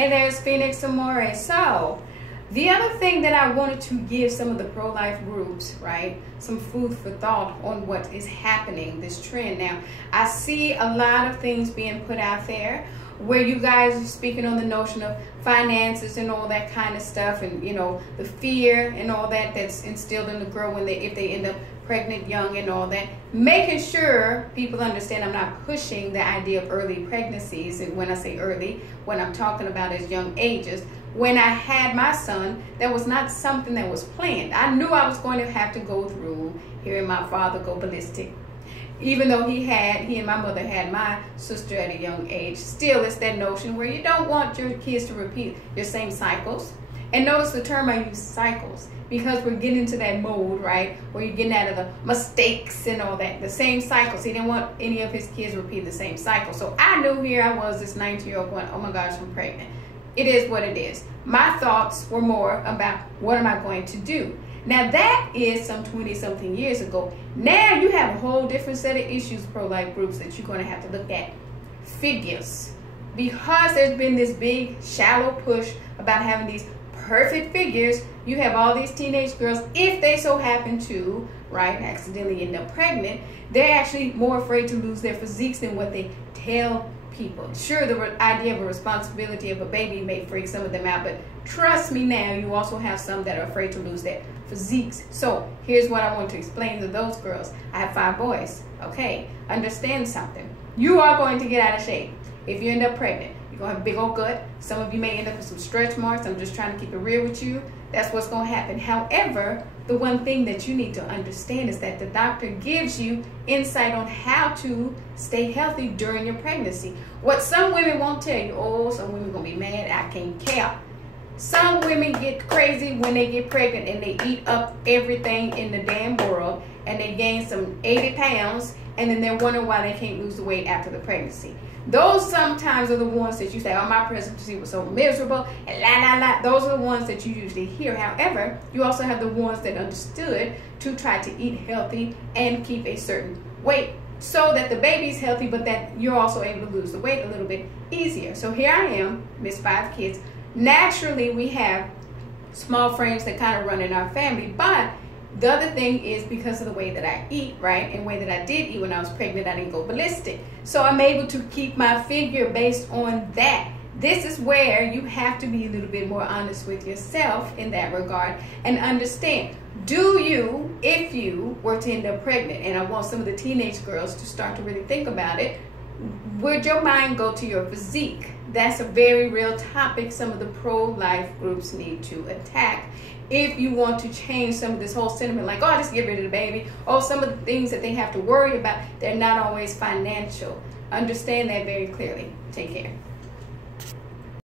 Hey, there's Phoenix Amore. So, the other thing that I wanted to give some of the pro-life groups, right, some food for thought on what is happening, this trend. Now, I see a lot of things being put out there where you guys are speaking on the notion of finances and all that kind of stuff, and you know, the fear and all that that's instilled in the girl when if they end up pregnant young and all that. Making sure people understand I'm not pushing the idea of early pregnancies, and when I say early, what I'm talking about is young ages. When I had my son, that was not something that was planned. I knew I was going to have to go through hearing my father go ballistic. Even though he and my mother had my sister at a young age, still it's that notion where you don't want your kids to repeat your same cycles. And notice the term I use, cycles, because we're getting into that mode, right, where you're getting out of the mistakes and all that, the same cycles. He didn't want any of his kids to repeat the same cycle. So I knew here I was, this 19-year-old going, oh my gosh, I'm pregnant. It is what it is. My thoughts were more about what am I going to do? Now that is some 20-something years ago. Now you have a whole different set of issues, pro-life groups, that you're going to have to look at. Figures. Because there's been this big, shallow push about having these perfect figures, you have all these teenage girls, if they so happen to, right, accidentally end up pregnant, they're actually more afraid to lose their physiques than what they tell people. Sure, the idea of a responsibility of a baby may freak some of them out, but trust me now, you also have some that are afraid to lose their physiques. So here's what I want to explain to those girls. I have 5 boys. Okay, understand something. You are going to get out of shape if you end up pregnant. You're going to have a big old gut. Some of you may end up with some stretch marks. I'm just trying to keep it real with you. That's what's going to happen. However, the one thing that you need to understand is that the doctor gives you insight on how to stay healthy during your pregnancy. What some women won't tell you, oh, some women are going to be mad, I can't care. Some women get crazy when they get pregnant and they eat up everything in the damn world and they gain some 80 pounds and then they're wondering why they can't lose the weight after the pregnancy. Those sometimes are the ones that you say, oh, my pregnancy was so miserable, and la, la, la. Those are the ones that you usually hear. However, you also have the ones that understood to try to eat healthy and keep a certain weight so that the baby's healthy, but that you're also able to lose the weight a little bit easier. So here I am, Miss 5 kids. Naturally, we have small frames that kind of run in our family, but the other thing is because of the way that I eat, right, and the way that I did eat when I was pregnant, I didn't go ballistic. So I'm able to keep my figure based on that. This is where you have to be a little bit more honest with yourself in that regard and understand, do you, if you were to end up pregnant, and I want some of the teenage girls to start to really think about it, would your mind go to your physique? That's a very real topic some of the pro-life groups need to attack. If you want to change some of this whole sentiment, like, oh, just get rid of the baby, or some of the things that they have to worry about, they're not always financial. Understand that very clearly. Take care.